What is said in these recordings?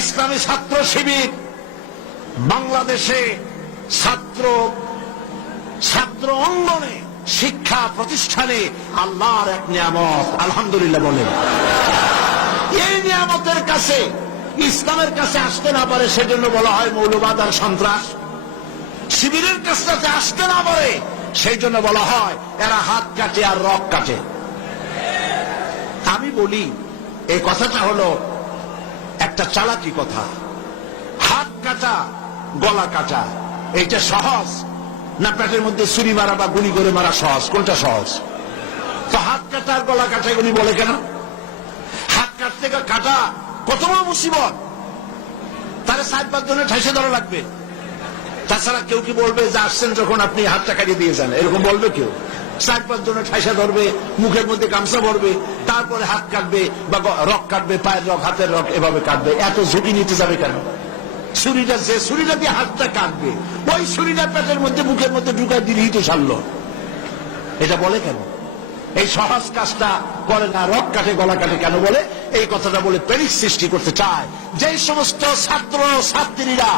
ইসলামী ছাত্র শিবির বাংলাদেশে ছাত্র অঙ্গনে শিক্ষা প্রতিষ্ঠানে আল্লাহর এক নিয়ামত, আলহামদুলিল্লাহ বলেন। এই নিয়ামতের কাছে, ইসলামের কাছে আসতে না পারে সেজন্য বলা হয় মৌলবাদ আর সন্ত্রাস। শিবিরের কাছে আসতে না পারে সেই জন্য বলা হয় এরা হাত কাটে আর রক কাটে। আমি বলি এই কথাটা হলো একটা চালাকি কথা। হাত কাটা গলা কাটা এইটা সহজ না পেটের মধ্যে ছুরি মারা বা গুলি করে মারা সহজ? কোনটা সহজ? তো হাত কাটা আর গলা কাটা এগুলি বলে কেন? হাত কাটতে কাটা কত বড় মুসিবত, তাহলে 4-5 জনের ঠাইসে ধরা লাগবে। তাছাড়া কেউ কি বলবে যে আসছেন যখন আপনি হাতটা কাটিয়ে দিয়ে যান, এরকম বলবে কেউ? 4-5 জনের ঠাইসা ধরবে, মুখের মধ্যে গামছা ভরবে, তারপরে হাত কাটবে বা রক কাটবে, পায়ের রক, হাতের রক, এভাবে কাটবে। এত ঝুঁকি নিতে যাবে কেন? ছুরিটা দিয়ে হাতটা কাটবে, ওই ছুরিটা পেটের মধ্যে মুখের মধ্যে ঢুকাই দিলেই তো সারলো। এটা বলে কেন? এই সহজ কাজটা করে না, রক কাটে গলা কাটে কেন বলে? এই কথাটা বলে প্যানিক সৃষ্টি করতে চায়। যে সমস্ত ছাত্র ছাত্রীরা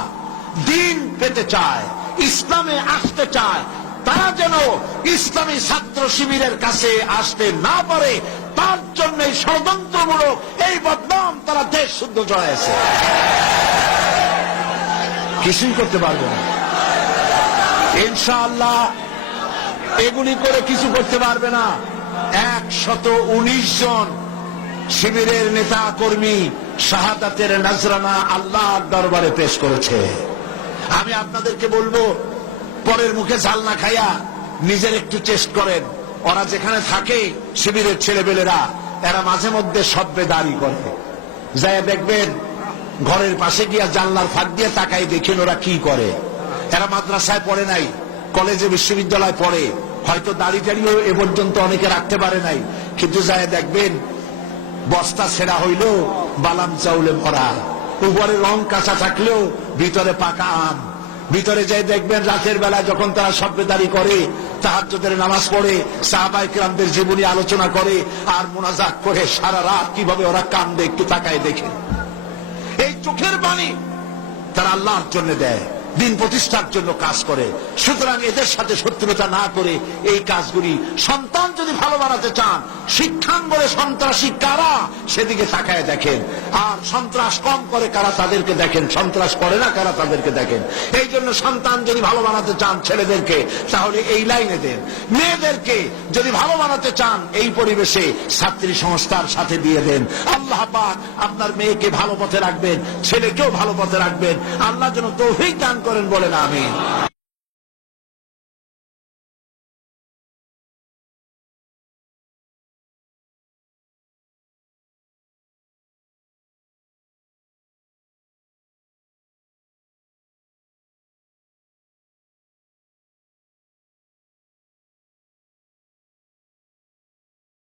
দিন পেতে চায়, ইসলামে আসতে চায়, তারা যেন ইসলামী ছাত্র শিবিরের কাছে আসতে না পারে, তার জন্য ষড়যন্ত্রমূলক এই বদনাম তারা দেশ শুদ্ধ জড়াইছে। কিছুই করতে পারবে না ইনশাআল্লাহ, এগুলি করে কিছু করতে পারবে না। 119 জন শিবিরের নেতা কর্মী শাহাদাতের নজরানা আল্লাহর দরবারে পেশ করেছে। আমি আপনাদেরকে বলবো, পরের মুখে ঝাল না খাইয়া নিজের একটু চেষ্টা করেন। ওরা যেখানে থাকে শিবিরের ছেলেবেলেরা, এরা মাঝে মধ্যে সব্বে দাঁড়ি করে, যায় দেখবেন ঘরের পাশে গিয়া জানলার ফাঁক দিয়ে তাকাই দেখেন ওরা কি করে। এরা মাদ্রাসায় পড়ে নাই, কলেজে বিশ্ববিদ্যালয় পড়ে, হয়তো দাড়ি টাড়িও এ পর্যন্ত অনেকে রাখতে পারে নাই, কিন্তু যায় দেখবেন বস্তা ছেঁড়া হইল বালাম চাউলে ভরা, উপরে রং কাঁচা থাকলেও ভিতরে পাকা আম। ভিতরে যাই দেখবেন রাতের বেলা যখন তারা সব্বেদারি করে, তাহাজ্জুদের নামাজ পড়ে, সাহাবায়ে কেরামদের জীবনী আলোচনা করে আর মুনাজাত করে, সারা রাত কিভাবে ওরা কান্দে একটু তাকায় দেখে। এই চোখের বাণী তারা আল্লাহর জন্য দেয়, দিন প্রতিষ্ঠার জন্য কাজ করে। সুতরাং এদের সাথে শত্রুতা না করে এই কাজগুলি, সন্তান যদি ভালো বানাতে চান, শিক্ষাঙ্গনে সন্ত্রাসী কারা সেদিকে তাকায় দেখেন, আর সন্ত্রাস কম করে কারা তাদেরকে দেখেন, সন্ত্রাস করে না কারা তাদেরকে দেখেন। এই জন্য সন্তান যদি ভালো বানাতে চান ছেলেদেরকে, তাহলে এই লাইনে দেন। মেয়েদেরকে যদি ভালো বানাতে চান এই পরিবেশে ছাত্রী সংস্থার সাথে দিয়ে দেন। আল্লাহ পাক আপনার মেয়েকে ভালো পথে রাখবেন, ছেলেকেও ভালো পথে রাখবেন। আল্লাহ যেন তৌফিক দান করেন, বলেন আমিন।